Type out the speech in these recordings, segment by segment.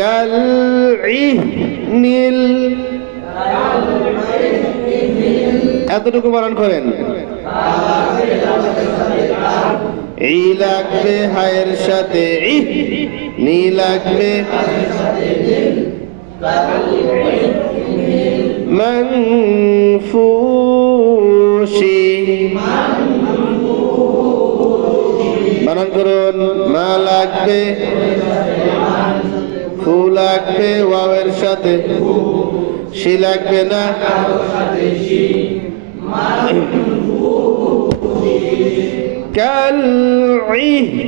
কালইহনিল, এতটুকু বানান করেন। এই লাগবে হায়ের সাথে ইহ, নি লাগবে মানফুশি, বানান করুন। মা লাগবে, ফু লাগবে ওয়াওয়ের সাথে, শি লাগবে না, কালইহনিল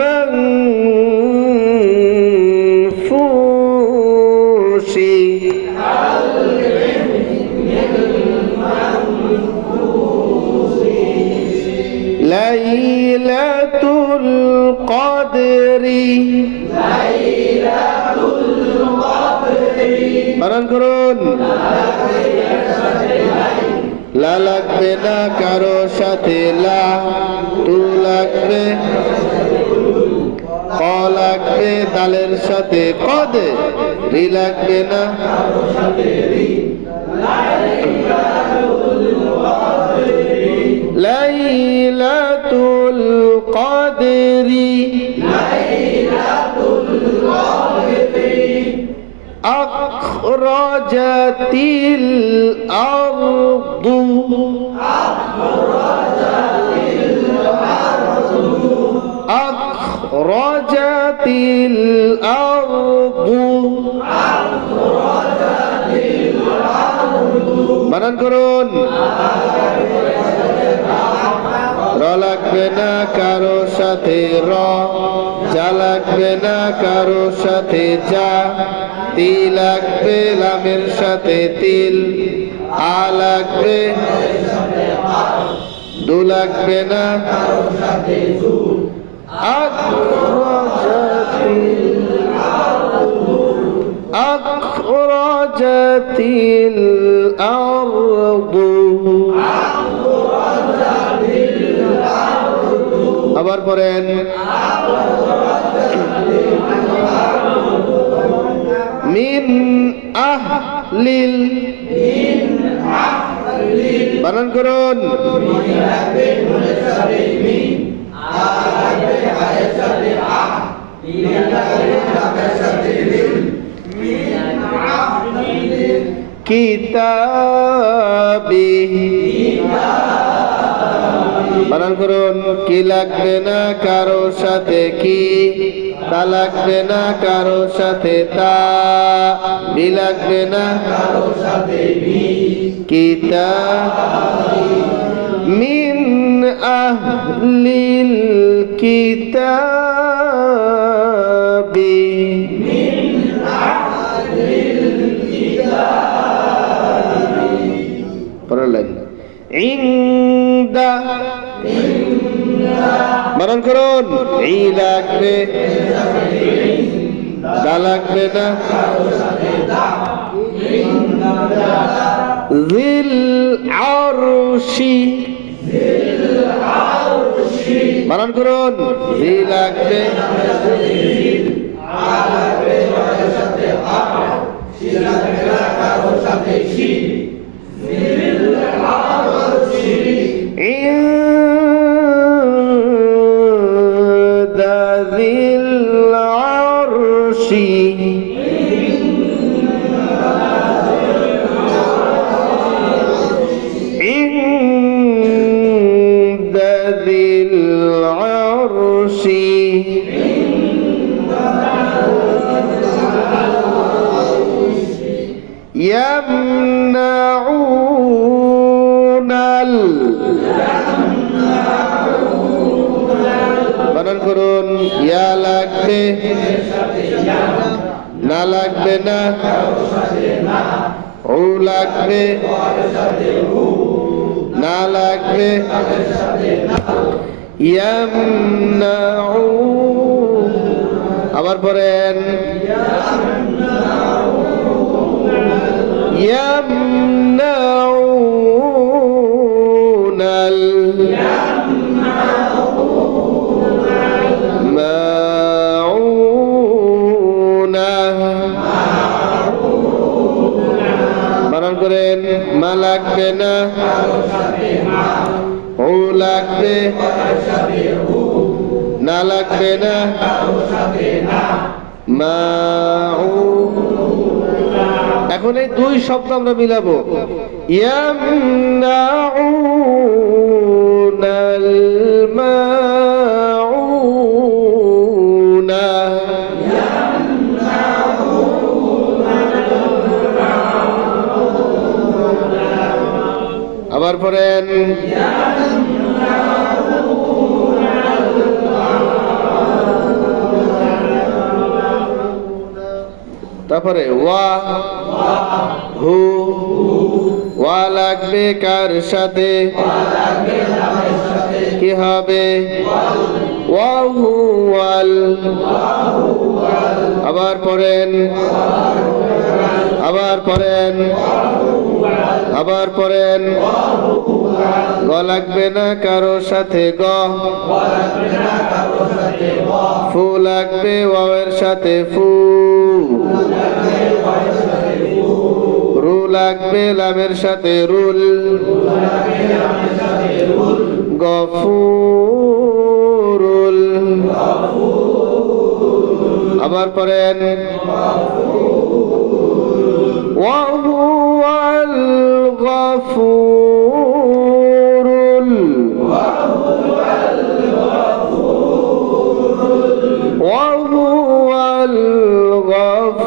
মানফুশি, লাইলাতুল কদরি, বানান করুন। লা লাগবে না কারো সাথে, লা তু লাগবে, ক লাগবে দালের সাথে, কদ রি লাগবে না, লাইলাতুল কদরি, আখরাজাতিল আরদু, আখরাজাতিল আরদু, বানান করুন। র লাগবে না কারো সাথে, র যা লাগবে না কারো সাথে, যা তি লাগবে লামের সাথে, তিল আ লাগবে, দু লাগবে না, আখরাজাতিল আরদু, আবার পড়েন। মিন আহলিল, বানান করুন। কিতাবি, বানান করুন। কি লাগবে না কারো সাথে, কি তা লাগবে না কারো সাথে, তা বি লাগবে না, কিতাব মিন আহলিল কিতাবি, পড়লেন। ইনদা, বানান করুন। ই লাগবে, দা লাগবে না, যিল আরশি, বানান করুন। জি লাগবে, ইয়ামনাউনাল, বানান করুন। ইয়া লাগবে, না লাগবে না, উ লাগবে, না লাগবে, ইয়ামনাউ, আবার পড়েন। ইয়ামনাউনাল মাউন, না লাগবে না এখন এই দুই শব্দ আমরা মিলাবো ইয়ামনাউনাল মাউনা আবার পড়েন তারপরে ওয়া হু ওয়া লাগবে কার সাথে কি হবে ওয়া হু ওয়াল আবার পড়েন গ লাগবে না কারো সাথে গ ফু লাগবে ওয়াওয়ের সাথে ফু রু লাগবে লামের সাথে রুল গফুরুল আবার পড়েন ওয়া হুয়াল গফুরুল ওয়া হুয়াল গফুরুল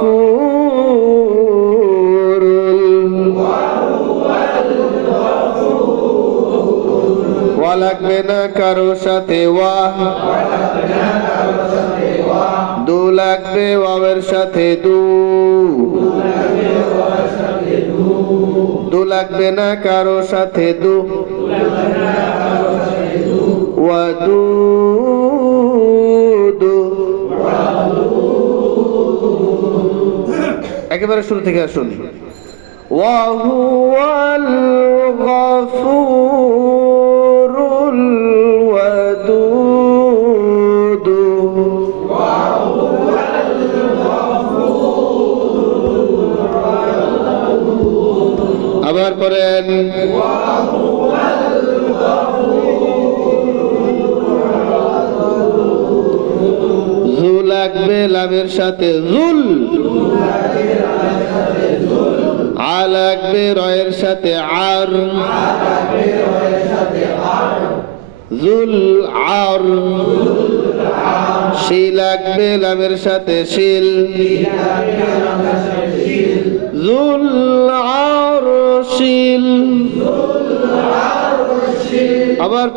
ওয়া লাগবে না কারো সাথে ওয়া দু লাগবে ওয়াওয়ের সাথে দু লাগবে না কারো সাথে দু ওয়াদু একেবারে শুরু থেকে আসুন ওয়া হুয়াল গফুরুল ওয়াদুদ আবার পড়েন জু লাগবে লামের সাথে জুল আ লাগবে রয়ের সাথে আর জুল আর শি লাগবে লামের সাথে শিল জুল আর শিল আবার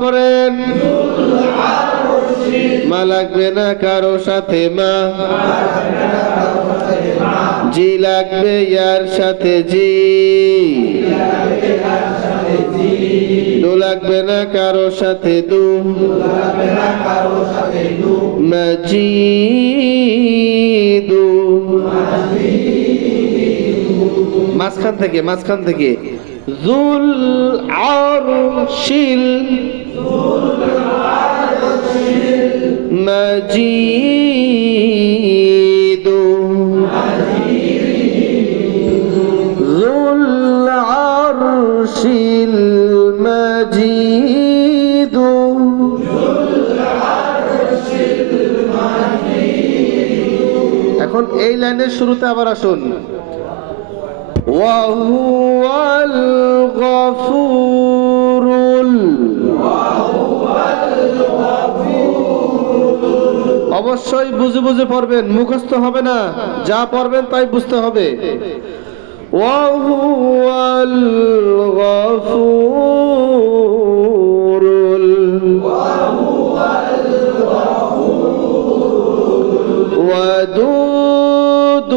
পড়েন মা লাগবে না কারো সাথে মা জি লাগবে ইয়ার সাথে জি দু লাগবে না কারো সাথে দু মাজিদু মাঝখান থেকে জুল আরশিল মাজিদু জুল আরশিল মাজিদু এখন এই লাইনের শুরুতে আবার আসুন ওয়া হুয়াল গফুরুল অবশ্যই বুঝে বুঝে পড়বেন, মুখস্থ হবে না, যা পড়বেন তাই বুঝতে হবে। ওয়া হুয়াল গফুরুল ওয়াদুদ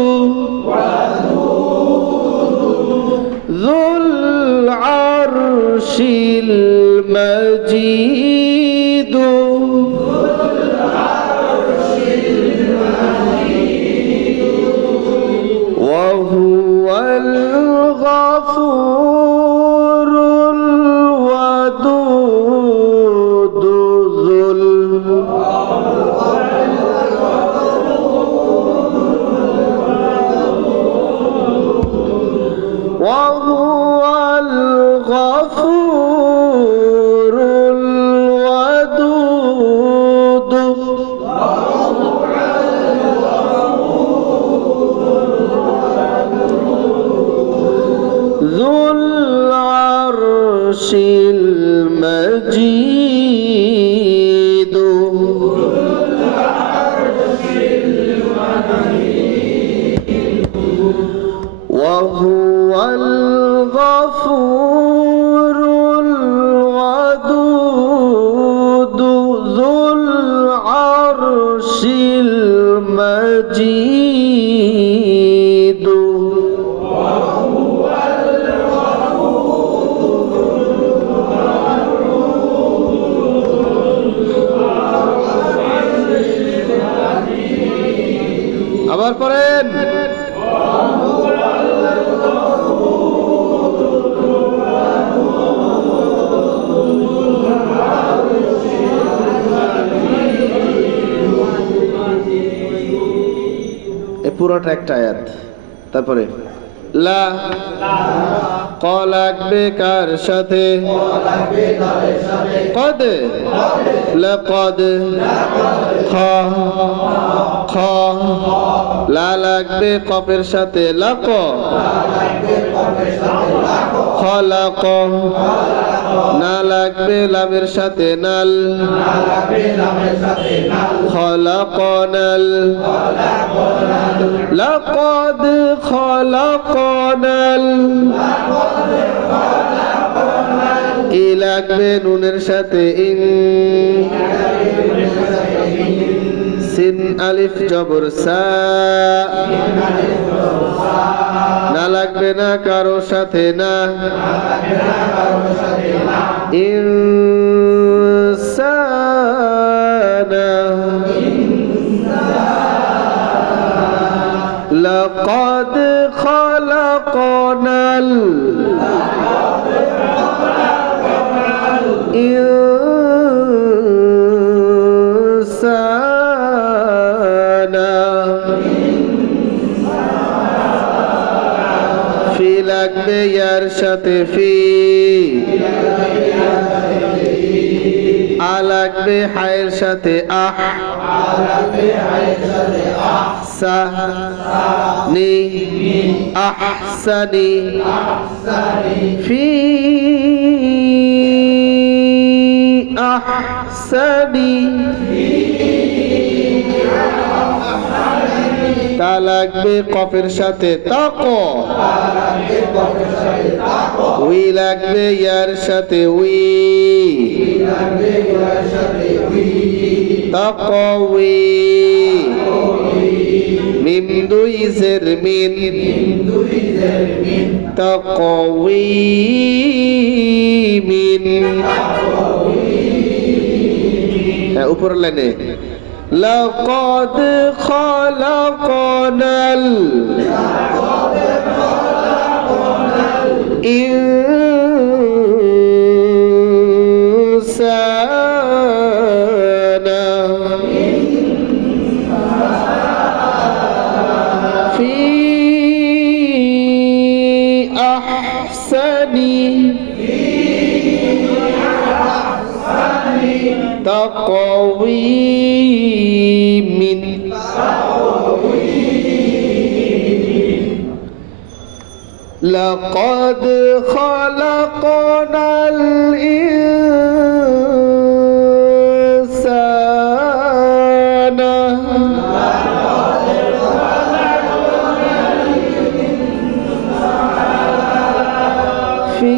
যুল আরশিল মাজিদ। وهو الغفور الودود ذو وهو الغفور المجيد আবার পড়েন পুরোটা একটা আয়াত তারপরে লা ক লাগবে কার সাথে কদ লাকদ খ খ লা লাগবে কফের সাথে লাক খলাক না লাগবে লামের সাথে নাল খলাকনাল লাকদ খলাকনাল ই লাগবে নুনের সাথে ইন সিন আলিফ জবর সা না লাগবে না কারো সাথে না ইনসানা লাকাদ খালাকনাল ইনসানা ফি লাগবে ইয়ার সাথে ফি আ লাগবে হায়ের সাথে আহ সানি আহসানি ফি আহসানি তা লাগবে কফের সাথে তাক উই লাগবে ইয়ার সাথে উই তাকওয়ি মিম দুই জের মিন তাকওয়ি মিন উপরের লাইনে লাকাদ খালাকনাল ইনসানা ফি আহসানি তাকওয়িমিন লাকাদ খালাকনাল ইনসানা ফি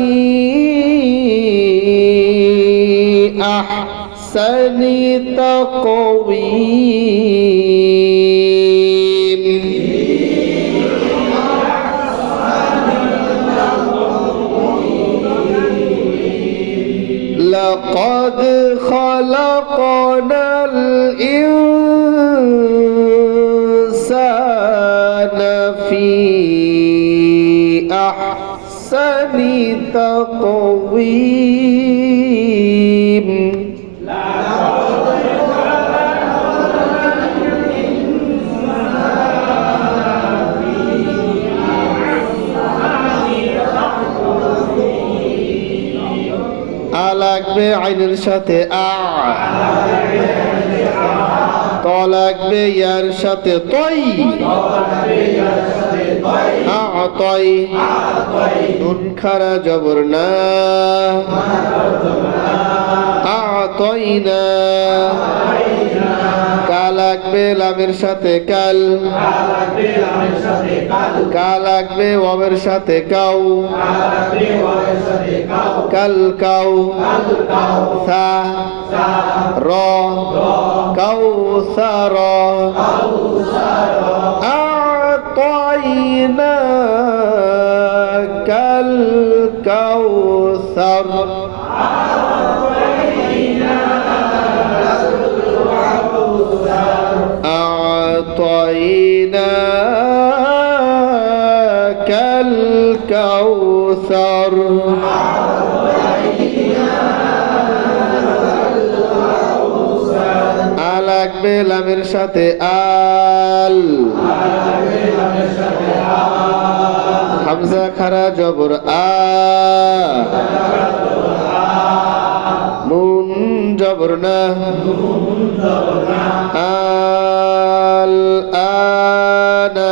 আহসানি তাকওয়িম لقد خلقنا الإنسان في أحسن تقويم লাগবে আইনের সাথে আ ত লাগবে ইয়ার সাথে তই আতই নুন খারা জবর না আতইনা কা লাগবে লামের সাথে কাল কা লাগবে ওয়াবের সাথে কাউ কাল কাউ সা র কাউ সা র লাগবে লামের সাথে আল, হামজা খারা জবর আ, নুন জবর না, আল আনা,